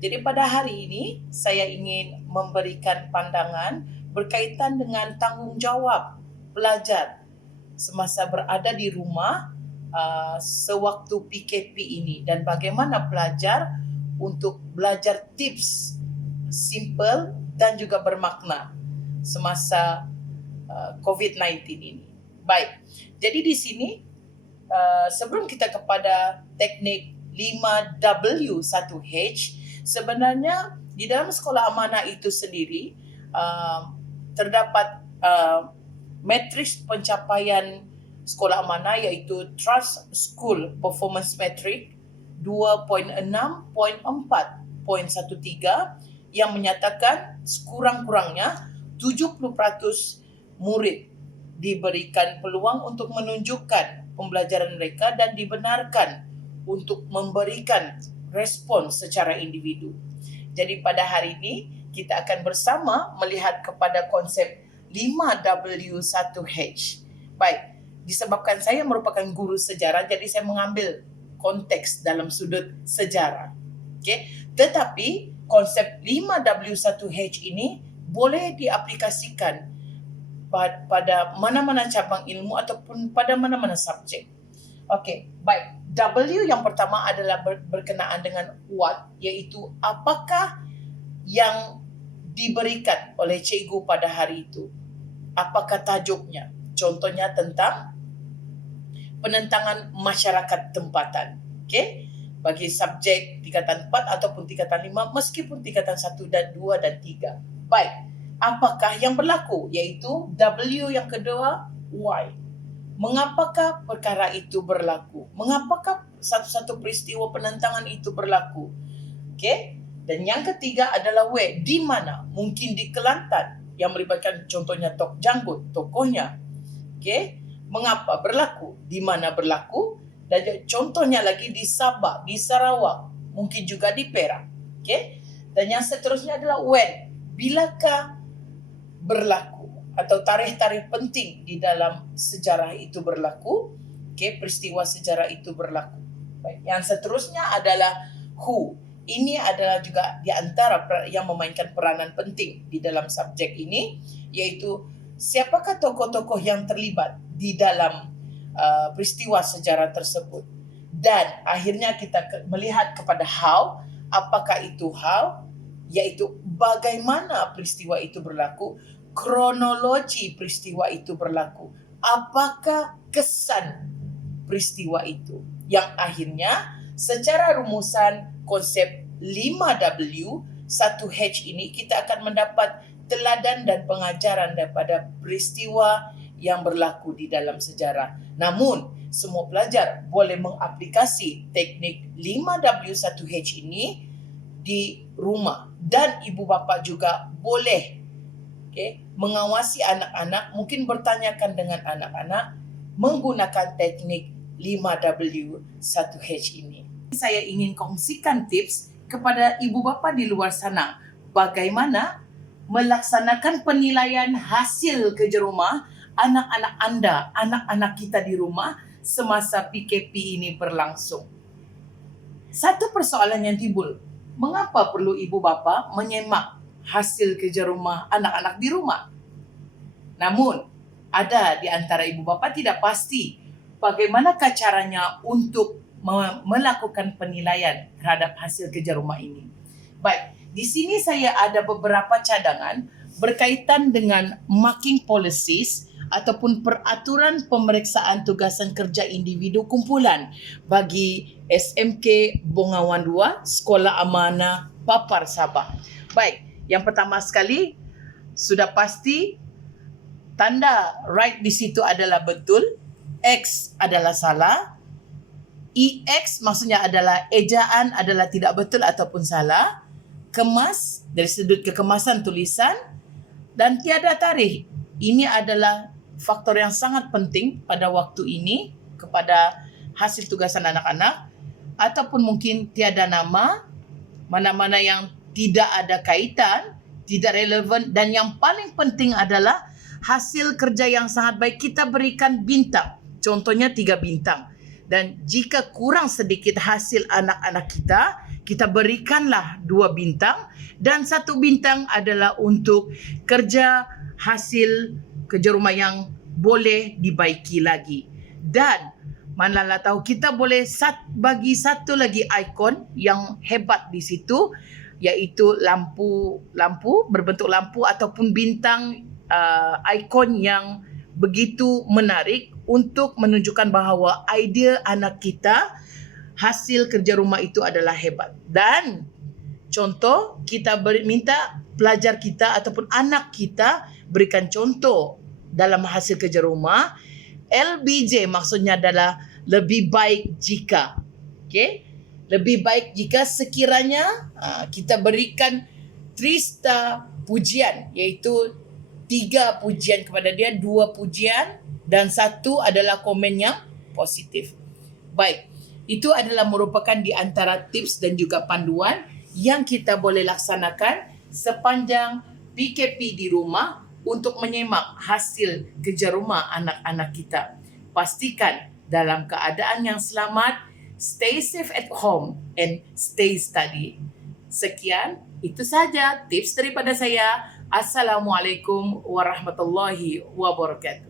Jadi pada hari ini saya ingin memberikan pandangan berkaitan dengan tanggungjawab pelajar semasa berada di rumah sewaktu PKP ini dan bagaimana pelajar untuk belajar tips simple dan juga bermakna semasa COVID-19 ini. Baik, jadi di sini sebelum kita kepada teknik 5W1H, sebenarnya di dalam sekolah amanah itu sendiri terdapat matriks pencapaian sekolah amanah iaitu Trust School Performance Metric 2.6.4.13 yang menyatakan sekurang-kurangnya 70% murid diberikan peluang untuk menunjukkan pembelajaran mereka dan dibenarkan untuk memberikan respon secara individu. Jadi pada hari ini kita akan bersama melihat kepada konsep 5W1H. Baik, disebabkan saya merupakan guru sejarah, jadi saya mengambil konteks dalam sudut sejarah. Okay? Tetapi konsep 5W1H ini boleh diaplikasikan pada mana-mana cabang ilmu ataupun pada mana-mana subjek. Okey, baik. W yang pertama adalah berkenaan dengan what, iaitu apakah yang diberikan oleh cikgu pada hari itu. Apakah tajuknya? Contohnya tentang penentangan masyarakat tempatan. Okey? Bagi subjek tingkatan 4 ataupun tingkatan 5 meskipun tingkatan 1 dan 2 dan 3. Baik. Apakah yang berlaku? Iaitu W yang kedua, why. Mengapakah perkara itu berlaku? Mengapakah satu-satu peristiwa penentangan itu berlaku? Okey? Dan yang ketiga adalah where, di mana? Mungkin di Kelantan yang melibatkan contohnya Tok Janggut, tokohnya. Okey? Mengapa berlaku? Di mana berlaku? Dan contohnya lagi di Sabah, di Sarawak, mungkin juga di Perak. Okey? Dan yang seterusnya adalah when, bilakah berlaku atau tarikh-tarikh penting di dalam sejarah itu berlaku. Okey, peristiwa sejarah itu berlaku. Baik, yang seterusnya adalah who. Ini adalah juga di antara yang memainkan peranan penting di dalam subjek ini, iaitu siapakah tokoh-tokoh yang terlibat di dalam peristiwa sejarah tersebut. Dan akhirnya kita melihat kepada how. Apakah itu how? Iaitu bagaimana peristiwa itu berlaku, kronologi peristiwa itu berlaku, apakah kesan peristiwa itu, yang akhirnya secara rumusan konsep 5W1H ini kita akan mendapat teladan dan pengajaran daripada peristiwa yang berlaku di dalam sejarah. Namun semua pelajar boleh mengaplikasi teknik 5W1H ini di rumah dan ibu bapa juga boleh mengawasi anak-anak, mungkin bertanyakan dengan anak-anak menggunakan teknik 5W1H ini. Saya ingin kongsikan tips kepada ibu bapa di luar sana bagaimana melaksanakan penilaian hasil kerja rumah anak-anak anda, anak-anak kita di rumah semasa PKP ini berlangsung. Satu persoalan yang timbul, mengapa perlu ibu bapa menyemak hasil kerja rumah anak-anak di rumah? Namun, ada di antara ibu bapa tidak pasti bagaimanakah caranya untuk melakukan penilaian terhadap hasil kerja rumah ini. Baik, di sini saya ada beberapa cadangan berkaitan dengan marking policies ataupun peraturan pemeriksaan tugasan kerja individu kumpulan bagi SMK Bongawan 2, Sekolah Amanah Papar Sabah. Baik, yang pertama sekali, sudah pasti tanda right di situ adalah betul, X adalah salah, EX maksudnya adalah ejaan adalah tidak betul ataupun salah, kemas dari sudut kekemasan tulisan, dan tiada tarikh. Ini adalah faktor yang sangat penting pada waktu ini kepada hasil tugasan anak-anak, ataupun mungkin tiada nama, mana-mana yang tidak ada kaitan, tidak relevan, dan yang paling penting adalah hasil kerja yang sangat baik kita berikan bintang. Contohnya 3 bintang. Dan jika kurang sedikit hasil anak-anak kita berikanlah 2 bintang, dan 1 bintang adalah untuk kerja hasil kerja rumah yang boleh dibaiki lagi. Dan manalah tahu kita boleh bagi satu lagi ikon yang hebat di situ, iaitu lampu berbentuk lampu ataupun bintang, ikon yang begitu menarik untuk menunjukkan bahawa idea anak kita hasil kerja rumah itu adalah hebat. Dan contoh, kita minta pelajar kita ataupun anak kita berikan contoh dalam hasil kerja rumah. LBJ maksudnya adalah lebih baik jika. Okay? Lebih baik jika sekiranya kita berikan 3 star pujian, iaitu 3 pujian kepada dia, 2 pujian dan 1 adalah komen yang positif. Baik, itu adalah merupakan di antara tips dan juga panduan yang kita boleh laksanakan sepanjang PKP di rumah untuk menyemak hasil kerja rumah anak-anak kita. Pastikan dalam keadaan yang selamat, stay safe at home and stay study. Sekian, itu saja tips daripada saya. Assalamualaikum warahmatullahi wabarakatuh.